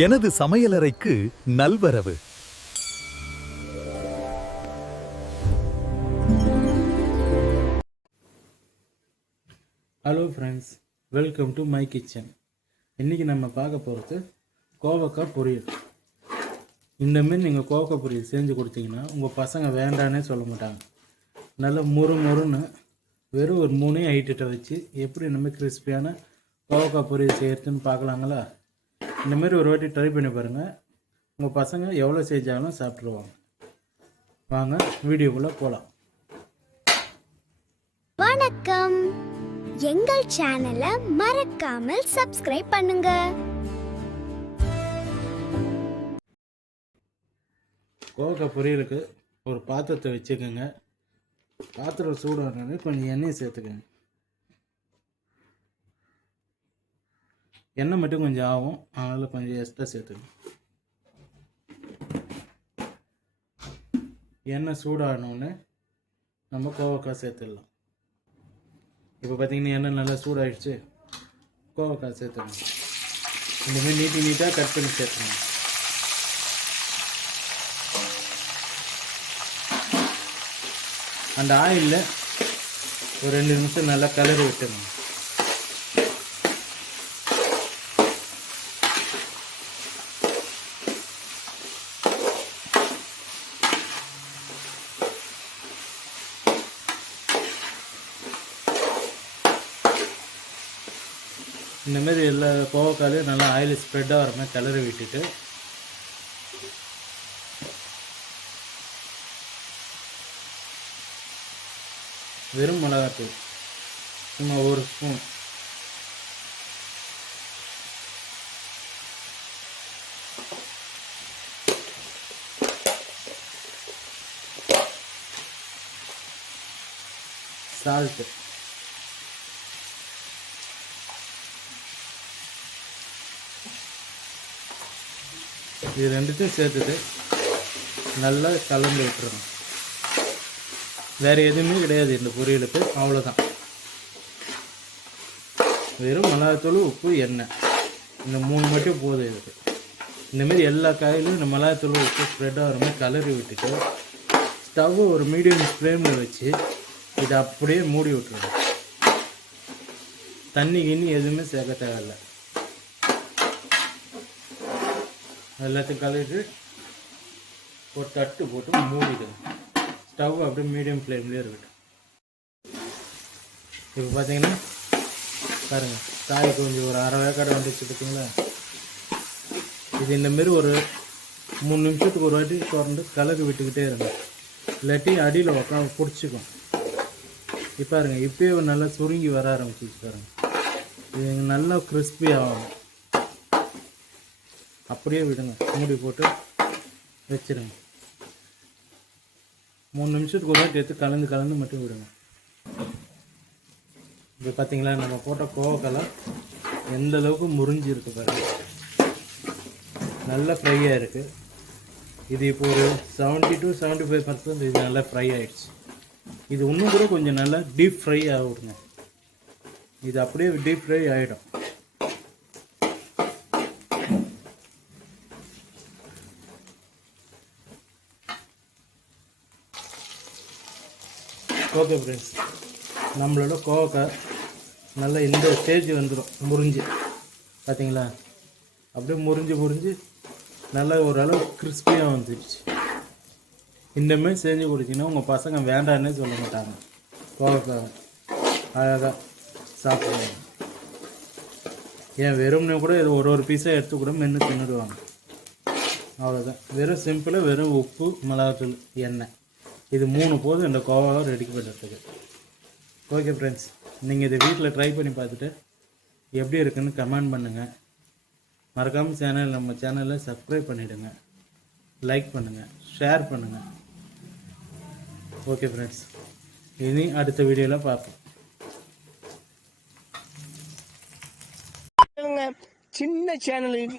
எனது சமையலறைக்கு நல்வரவு. Hello friends welcome to my kitchen இன்றைக்கி நம்ம பார்க்க போகிறது கோவக்காய் பொரியல். இந்தமாரி நீங்கள் கோவக்காய் பொரியல் செஞ்சு கொடுத்தீங்கன்னா உங்கள் பசங்க வேண்டானே சொல்ல மாட்டாங்க. நல்லா முறு முறுன்னு வெறும் ஒரு மூணே ஐட்டத்தை வச்சு எப்படி நம்ம கிறிஸ்பியான கோவக்காய் பொரியல் செய்கிறதுன்னு பார்க்கலாங்களா? இந்த மாதிரி ஒரு வாட்டி ட்ரை பண்ணி பாருங்கள் உங்கள் பசங்க எவ்வளோ செஞ்சாலும் சாப்பிட்ருவாங்க வாங்க வீடியோக்குள்ளே போகலாம் வணக்கம். எங்கள் சேனலை மறக்காமல் சப்ஸ்கிரைப் பண்ணுங்க. கோவக்காய் பொரியலுக்கு ஒரு பாத்திரத்தை வச்சுக்கோங்க. பாத்திரம் சூடானோடனே கொஞ்சம் எண்ணெய் சேர்த்துக்கோங்க. எண்ணெய் மட்டும் கொஞ்சம் ஆகும். அதனால் கொஞ்சம் எக்ஸ்ட்ரா சேர்த்துக்கணும். எண்ணெய் சூடானோடனே நம்ம கோவக்காய் சேர்த்துடலாம். இப்போ பார்த்தீங்கன்னா எண்ணெய் நல்லா சூடாயிடுச்சு. கோவக்காய் சேர்த்துக்கணும் இந்தமாதிரி நீட்டி நீட்டாக கட் பண்ணி சேர்த்துக்கணும் அந்த ஆயிலில் ஒரு ரெண்டு நிமிஷம் நல்லா கலரி விட்டுருங்க இந்தமாரி எல்லா கோவக்காலையும் நல்லா ஆயில் ஸ்ப்ரெட்டாக வர மாதிரி கிளறி விட்டுட்டு வெறும் மிளகாத்தூள் சும்மா ஒரு ஸ்பூன் சால்ட்டு இது ரெண்டுத்தையும் சேர்த்துட்டு நல்லா கலந்து விட்டுறணும். வேறு எதுவுமே கிடையாது இந்த பொரியலுக்கு. அவ்வளோதான் வெறும் மிளகாத்தூள் உப்பு எண்ணெய். இந்த மூணு மட்டும் போதும் இதுக்கு. இந்தமாரி எல்லா காயிலும் இந்த மிளகாத்தூள் உப்பு ஸ்ப்ரெட் ஆகிற மாதிரி கலரி விட்டுட்டு ஸ்டவ்வை ஒரு மீடியம் ஃப்ளேமில் வச்சு இதை அப்படியே மூடி விட்டுருணும் தண்ணி கிண்ணி எதுவுமே சேர்க்க தேவையில்ல. எல்லாத்தையும் கலரிட்டு ஒரு தட்டு போட்டு மூடிடுங்க ஸ்டவ் அப்படியே மீடியம் ஃப்ளேம்லேயே இருக்கட்டும். இப்போ பார்த்தீங்கன்னா பாருங்கள் காய் கொஞ்சம் ஒரு அரை வேக்காடு வந்துச்சு பார்த்தீங்களா இது இந்தமாரி ஒரு மூணு நிமிஷத்துக்கு ஒரு வாட்டி திறந்து கலக்கு விட்டுக்கிட்டே இருங்க. இல்லாட்டி அடியில் உட்காந்து பிடிச்சிக்கும். இப்போ பாருங்கள் இப்பயே நல்லா சுருங்கி வர ஆரம்பிச்சிச்சு பாருங்கள் இது நல்லா கிறிஸ்பி ஆகும் அப்படியே விடுங்க. மூடி போட்டு வச்சிருங்க. மூணு நிமிஷத்துக்கு ஒரு வாட்டி எடுத்து கலந்து கலந்து மட்டும் விடுங்க. இப்போ பார்த்தீங்களா நம்ம போட்ட கோவக்கெல்லாம் எந்த அளவுக்கு முறிஞ்சு இருக்கு பாருங்க. நல்லா ஃப்ரையாக இருக்குது இது இப்போ ஒரு seventy to seventy five percent இது நல்லா ஃப்ரை ஆகிடுச்சு இது இன்னும் கூட கொஞ்சம் நல்லா டீப் ஃப்ரை ஆகிடுங்க இது அப்படியே டீப் ஃப்ரை ஆகிடும் ஓகே ஃப்ரெண்ட்ஸ் நம்மளோட கோவக்காய் நல்லா இந்த ஸ்டேஜ் வந்துடும் முறிஞ்சு. பார்த்தீங்களா அப்படியே முறிஞ்சு முறிஞ்சு நல்லா ஓரளவு கிறிஸ்பியாக வந்துடுச்சு இந்தமாதிரி செஞ்சு கொடுத்தீங்கன்னா உங்கள் பசங்க வேண்டான்னே சொல்ல மாட்டாங்க. கோவக்காய் அழகாக சாப்பிடுவாங்க. ஏன் வெறும்னே கூட இது ஒரு ஒரு பீஸாக எடுத்து கூட மென்று தின்னுடுவாங்க. அவ்வளோதான் வெறும் சிம்பிளாக வெறும் உப்பு மிளகாத்தூள் எண்ணெய். இது மூணு போதும் இந்த கோவாவை ரெடி பண்ணுறதுக்கு ஓகே ஃப்ரெண்ட்ஸ் நீங்கள் இதை வீட்டில் ட்ரை பண்ணி பார்த்துட்டு எப்படி இருக்குன்னு கமெண்ட் பண்ணுங்கள் மறக்காமல் சேனல் நம்ம சேனலை சப்ஸ்கிரைப் பண்ணிவிடுங்க லைக் பண்ணுங்கள் ஷேர் பண்ணுங்கள் ஓகே ஃப்ரெண்ட்ஸ் இனி அடுத்த வீடியோவில் பார்ப்போம். சின்ன சேனலுக்கு